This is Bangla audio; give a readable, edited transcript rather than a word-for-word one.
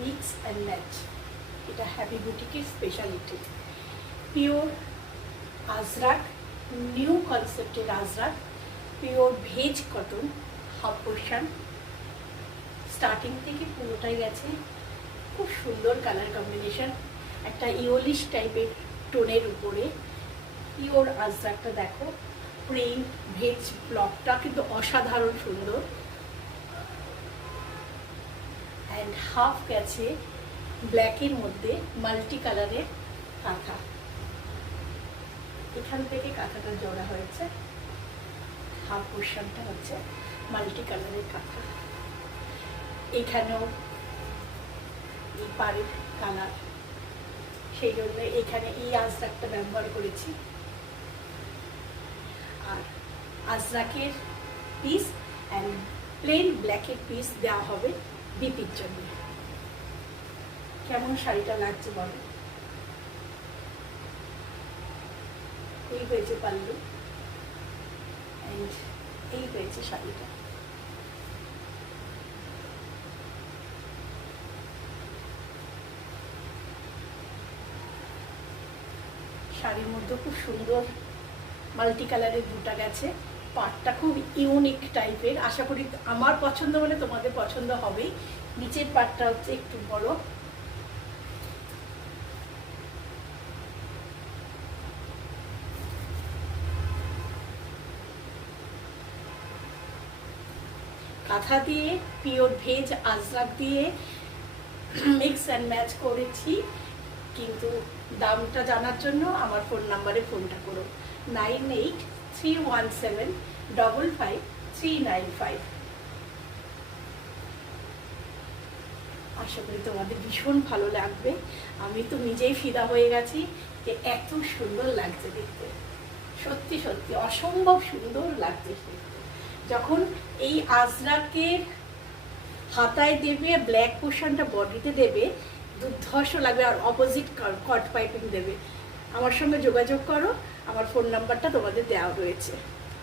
Mix and match. এটা হ্যাপি বুটিকের স্পেশালিটি। পিওর আজরাক, নিউ কনসেপ্টের Ajrakh, pure veg cotton, half portion, starting থেকে পুরোটাই গেছে। খুব সুন্দর কালার কম্বিনেশন, একটা ইয়োলিশ টাইপের টোনের উপরে পিওর আজরাকটা দেখো। প্রিন্ট ভেজ ব্লকটা কিন্তু অসাধারণ সুন্দর। অ্যান্ড হাফ গেছে ব্ল্যাকের মধ্যে মাল্টি কালারের কাঁথা। এখান থেকে কাঁথাটা জোড়া হয়েছে, হাফ পোর্শনটা হচ্ছে মাল্টি কালারের কাঁথা। এখানেও এই পাড়ের কালার, সেই জন্য এখানে এই আজরাকটা ব্যবহার করেছি। আর আজরাকের পিস অ্যান্ড প্লেন ব্ল্যাকের পিস দেওয়া হবে বিপির জন্য। কেমন শাড়িটা লাগছে বলো? এই হয়েছে পাল্লু, অ্যান্ড এই হয়েছে শাড়িটা। শাড়ির মধ্যে খুব সুন্দর মাল্টি কালারের বুটা গেছে। পাটটা খুব ইউনিক টাইপের, আশা করি আমার পছন্দ বলে তোমাদের পছন্দ হবেই। নিচের পাটটা হচ্ছে একটু বড়, কাঁথা দিয়ে পিওর ভেজ আজরাক দিয়ে মিক্স অ্যান্ড ম্যাচ করেছি। কিন্তু দামটা জানার জন্য আমার ফোন নাম্বারে ফোনটা করো, 9831755395। আশা করি তোমাদের ভীষণ ভালো লাগবে। আমি তো নিজেই ফিদা হয়ে গেছি যে এত সুন্দর লাগছে দেখতে, সত্যি সত্যি অসম্ভব সুন্দর লাগছে দেখতে। যখন এই আজরাকের হাতায় দেবে, ব্ল্যাক পোর্শনটা বডিতে দেবে, দুর্ধর্ষ লাগবে। আর অপোজিট কট পাইপিং দেবে। আমার সঙ্গে যোগাযোগ করো, আমার ফোন নাম্বারটা তোমাদের দেওয়া রয়েছে।